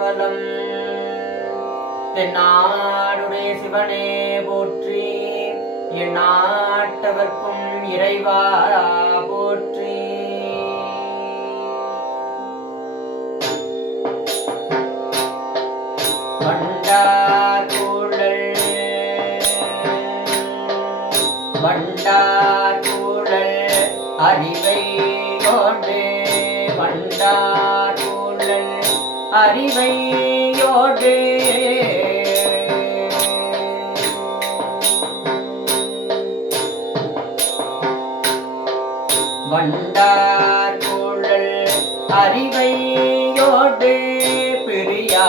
திருச்சிற்றம்பலம் தென்னாடுடைய சிவனே போற்றி எந்நாட்டவர்க்கும் இறைவா போற்றி. வண்டார் கூழல் வண்டார் கூழல் அறிவை கொண்டு வண்டார் கூழல் அறிவையோடு. வண்டார் கூழல் அறிவையோடு. பிரியாவதை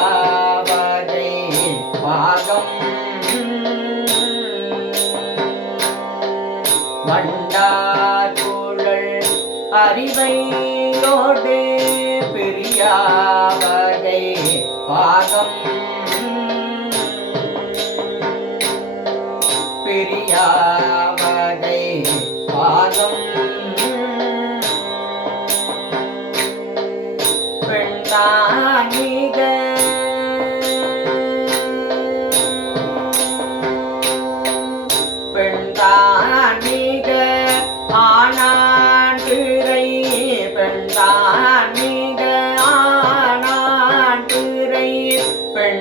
பாகம். வண்டார் கூழல் அறிவையோடு. பாகம்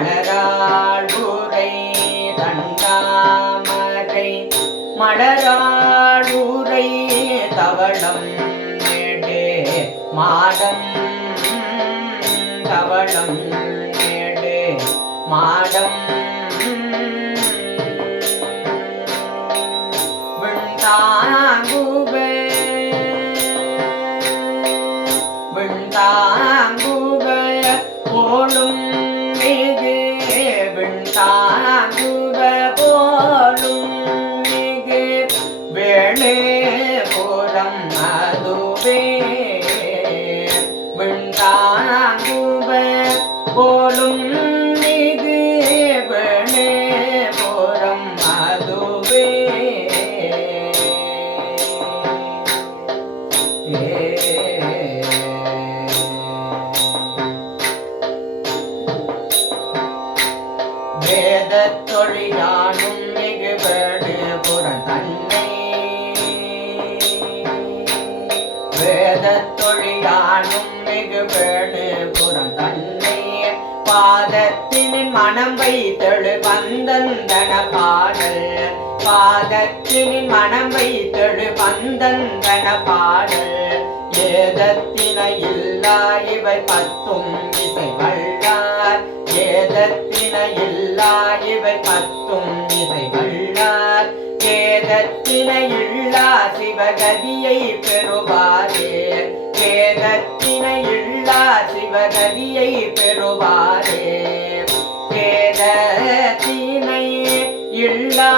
மலராடுரை தண்டாமரை மலராடுரை தவளம் நெடு மாடம் தவளம் நெடு மாடம் அதுவே விண்தாங்குக போலும் மிகு வேணு புறம் அதுவே. வேத தொழிலானும் மிகுபட தொழிலானும் மிகு வேடு புறந்தன்னை. பாதத்தினின் மனம் வைத்தழு வந்தந்தன பாடல். பாதத்தினின் மனம் வைத்தழு வந்தந்தன பாடல். ஏதத்தின இல்லா இவை பத்தும் இசை வள்ளார் ஏதத்தின இல்லா இவை பத்தும் இசை வள்ளார் ஏதத்தின இல்லா சிவகதியை பெறுவாரே. வேதத்தின இல்லா சிவகதியை பெறுவாரே. வேதத்தினை இல்லா